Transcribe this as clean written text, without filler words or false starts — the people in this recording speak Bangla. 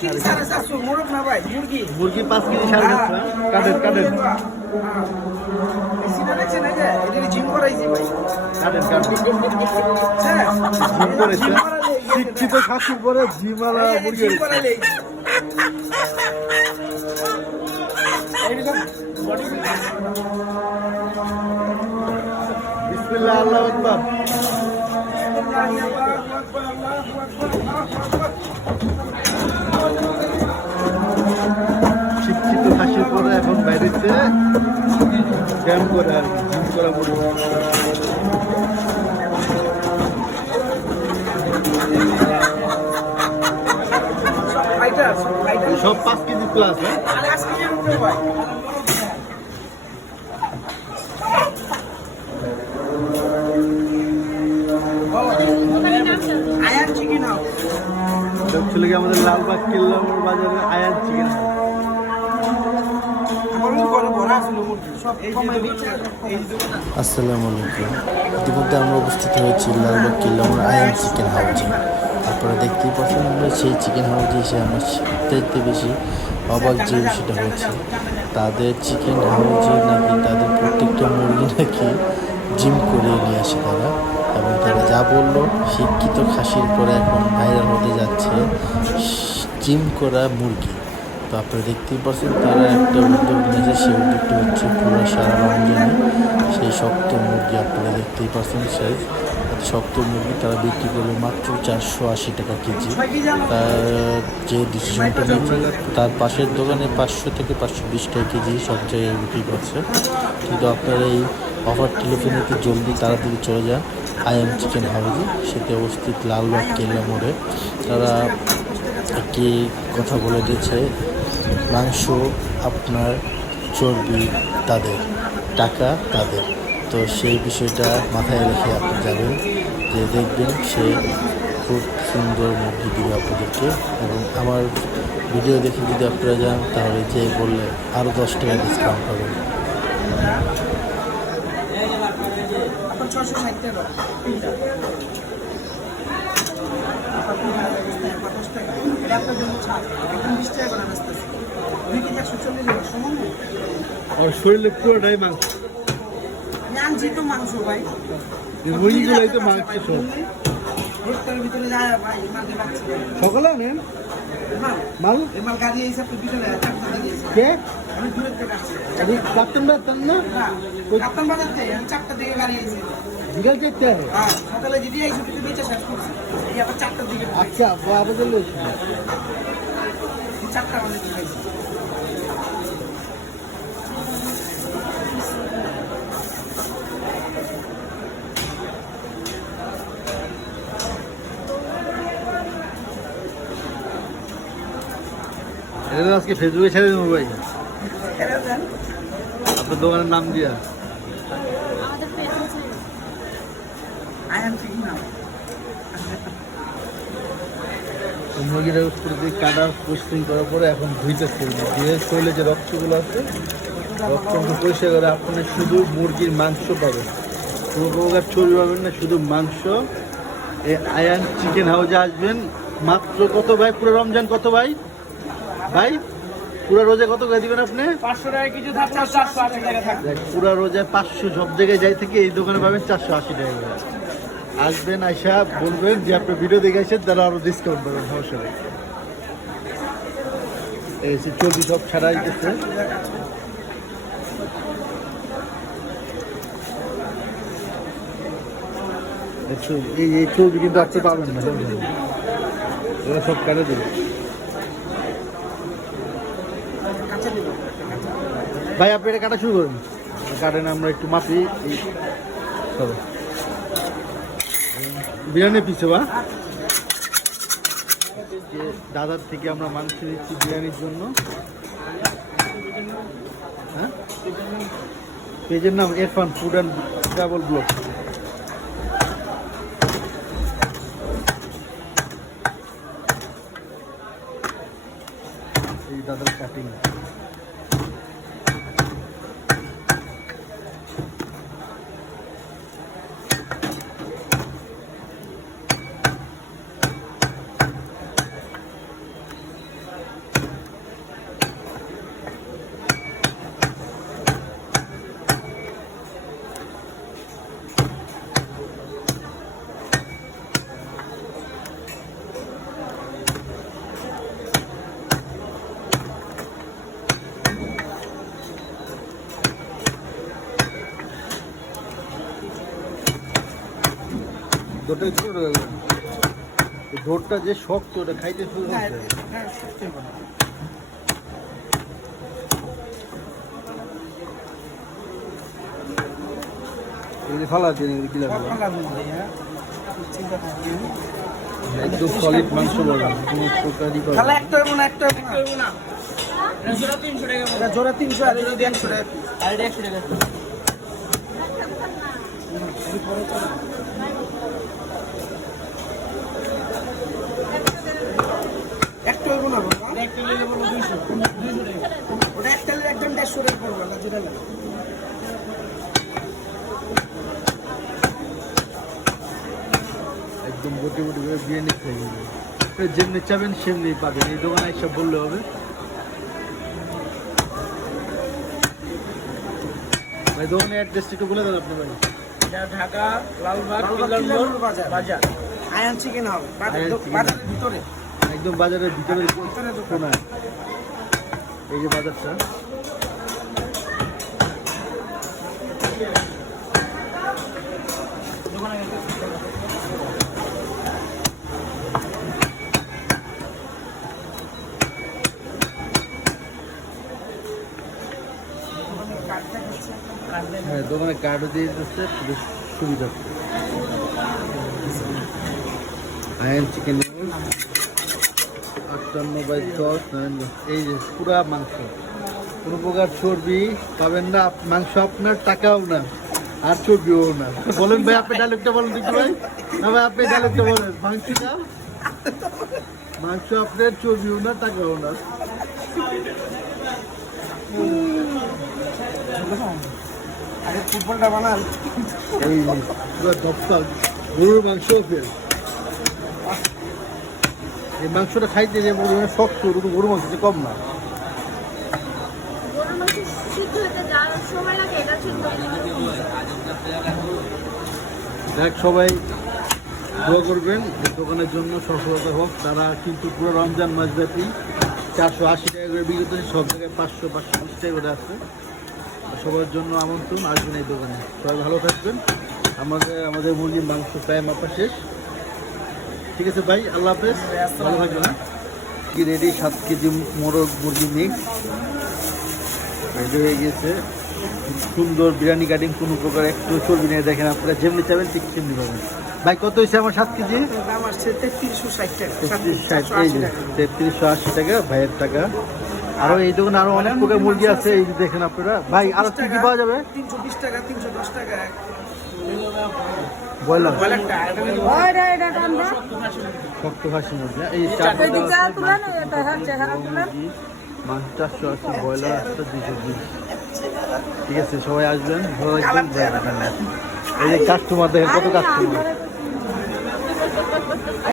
কেজি 450 মোরগ না ভাই মুরগি 5 কেজি 450 কাটেন সিনা দেখছেন না যে এটা জিম করাইছি ভাই কাটেন জিম করেছে শিক্ষিত খাসির পরে জিমালা মুরগি করাইলে বিসমিল্লাহ আল্লাহু আকবার শিক্ষিত খাসির পরে এখন বাইরেতে ব্যায়াম করে আর জিম করা সব 5 কেজি প্লাস হ্যাঁ চলে গিয়ে আমাদের লালবাগ কেল্লা বাজারে আয়ান চিকেন আসসালামু আলাইকুম। ইতিমধ্যে আমরা উপস্থিত হয়েছি লালবাগ কেল্লা আয়ান চিকেন হাউজে। আপনারা দেখতেই পাচ্ছেন আমরা সেই চিকেন হাউজে এসে আমার সবথেকে বেশি অবাক যে বিষয়টা হয়েছে, তাদের চিকেন হাউজে নাকি তাদের প্রত্যেকটা মুরগি নাকি জিম করিয়ে নিয়ে আসে তারা, এবং তারা যা বললো শিক্ষিত খাসির পরে এখন ভাইরাল হতে যাচ্ছে জিম করা মুরগি। তো আপনারা দেখতেই পাচ্ছেন তারা একটা উদ্যোগ নিয়েছে, সেই উদ্যোগটা হচ্ছে পুরো সারা রমজানে সেই শক্ত মুরগি আপনারা দেখতেই পাচ্ছেন সাইজ শক্ত মুরগি তারা বিক্রি করবে মাত্র 480 টাকা কেজি। তার যে ডিসিশনটা নিয়েছে তার পাশের দোকানে 500 থেকে 520 টাকা কেজি সব জায়গায় বিক্রি করছে। কিন্তু আপনারা এই অফার টেলিফোনেতে জলদি তাড়াতাড়ি চলে যান আয়াম চিকেন হাউজে, সেটি অবস্থিত লালবাগ কেল্লা মোড়ে। তারা একটি কথা বলে দিয়েছে, মাংস আপনার, চর্বি তাদের, টাকা তাদের। তো সেই বিষয়টা মাথায় রেখে আপনি যাবেন, যে দেখবেন সে খুব সুন্দর মুরগি দিবে আপনাদেরকে। এবং আমার ভিডিও দেখে যদি আপনারা যান তাহলে যে বললে আরও 10 টাকা ডিসকাউন্ট পাবেন। আর শরীরে পুরোটাই মাংস, আনছি তো মাংস ভাই, মুরগিগুলোই তো মাংস সব। ভিতরে যায় ভাই সকালে আনেন মাল মাল গাড়ি এসে আপনি ভিতরে কে আমি দূরের থেকে আসছি কাপ্তান বাজার না কাপ্তান বাজার থেকে আমি 4টার দিকে গাড়ি এসেছি বিকাল 4টা হ্যাঁ সকালে যদি এই ছুটিতে বেঁচে শেষ করছি এই আবার 4টার দিকে আচ্ছা আবাদের লোক 4টা বাজে খাইছি। এটা আজকে ফেসবুকে ছেড়ে দেবো ভাই, আপনার দোকানের নাম দিয়া মুরগিটা প্রতি কাটা পুষ্টিং করার পরে এখন ধুইতেছে, ধুয়ে শরীরে যে রক্তগুলো আছে রক্তগুলো পরিষ্কার করে আপনি শুধু মুরগির মাংস পাবেন, কোনো প্রকার চর্বি পাবেন না, শুধু মাংস। এই আয়ান চিকেন হাউসে আসবেন মাত্র কত ভাই, পুরো রমজান কত ভাই ভাই পুরা রোজা কত করে দিবেন আপনি? 500 টাকা কিছু থাকছে, 480 টাকা থাকবে। পুরা রোজায় 500 সব জায়গায় যাই থেকে এই দোকানে পাবেন 480 টাকা করে। আসবেন আইসা বলবেন যে আপনি ভিডিও দেখে আসেন, তারা আরো ডিসকাউন্ট পাবেন সমস্যা নেই। এই চর্বি সব ছাড়াই গেছে, এই চর্বি কিন্তু আপনি পাবেন না, এরা সব কাটে দেবে। ভাই আপনি এটা কাটা শুরু করুন, কাটেন আমরা একটু মাপি। বিরিয়ানি পিছু বা দাদার থেকে আমরা মাংস দিচ্ছি বিরিয়ানির জন্য। হ্যাঁ পেজের নাম Irfan food and travel blog. এই দাদার কাটিং ঝোরটা ছোট ঝোরটা যে শক্ত ওটা খাইতে শুরু হ্যাঁ, হচ্ছে হ্যাঁ, সত্যি বলে। এই যে ফালা দিয়ে এগুলো কি লাগবে ভালো লাগলো ভাইয়া। চিন্তা করবেন না। একদম সলিড মাংস বললাম কোনো প্রকারই করে তাহলে একটা হইবো না, একটা হইবো না। এটা জোড়া 300 আর এটা 150 টাকা piece। আর এটা 100 টাকা piece। একটা হইবো না বাবা। একটা নিলে বলবো 200 টাকা। ওটা একটা নিলে একদম 150 টাকা পড়বে না, যেটা লাগে। একদম বটি বটি করে বিরিয়ানি খেয়ে গেল যেমনি চাবেন সেমনি পাবেন এই দোকানে এসব বললে হবে ভাই দোকানের অ্যাড্রেসটা একটু বলে দেন আপনি ভাই এটা ঢাকা লালবাগ কিল্লার বাজার। আয়ান চিকেন হবে আয়ান chicken বাজারের ভিতরে। একদম বাজারের ভিতরে ভিতরে দোকান। কোনায় এই যে বাজারটা হ্যাঁ দোকানে কার্ডও দিয়ে দিচ্ছে বেশ সুবিধা আয়ান চিকেন রোল 58/10 এই যে পুরা মাংস কোনো প্রকার চর্বি পাবেন না মাংস আপনার টাকাও না আর চর্বিও না বলেন ভাই আপনি ডায়লগটা বলেন দেখি ভাই না ভাই আপনি ডায়লগটা বলেন মাংস আপনার চর্বিও না টাকাও না আরে ফুটবলটা বানান। এই পুরো দপ্তর গরুর মাংস ফের এই মাংসটা খাইতে যে পরিমাণে শক্ত গরুর মাংস কম না গরুর মাংস সিদ্ধ হতে যা সময় লাগে এটা সিদ্ধ দেখ সবাই দোয়া করবেন এই দোকানের জন্য সফলতা হোক তারা কিন্তু পুরো রমজান মাসব্যাপী 480 টাকা করে বিক্রি করছে সব জায়গায় 500-520 টাকা করে আছে সবার জন্য আমন্ত্রণ আসবেন এই দোকানে সবাই ভালো থাকবেন আমাদের মুরগির মাংস প্রায় মাপা শেষ ঠিক আছে ভাই আল্লাহ হাফেজ ভালো থাকবেন কি রেডি 7 কেজি মোরগ মুরগি মিক্স রেডি হয়ে গেছে সুন্দর বিরিয়ানি কাটিং কোনো প্রকার একটু চর্বি নিয়ে দেখেন আপনারা যেমনি চাবেন ঠিক তেমনি পাবেন ভাই কত হয়েছে আমার 7 কেজি দাম আসছে 3360 টাকা। 3380 টাকা ভাইয়ের টাকা আরো এই দোকানে আরো অনেক প্রকার মুরগি আছে এই যে দেখেন আপনারা ভাই আরো কি কি পাওয়া যাবে 320 টাকা 310 টাকা। ব্রয়লার বলেনটা এটা হলো ওইটা এটা দাম দাও শক্ত খাসি মুরগি এই চারটা এদিকে দেওয়া আছে, তুলেন এটা হচ্ছে খারাপ তুলেন মুরগি, মাংস 480 ব্রয়লার একটা 220 ঠিক আছে সবাই আসবেন ভালো থাকবেন এই যে কাস্টমার দেখেন কত কাস্টমার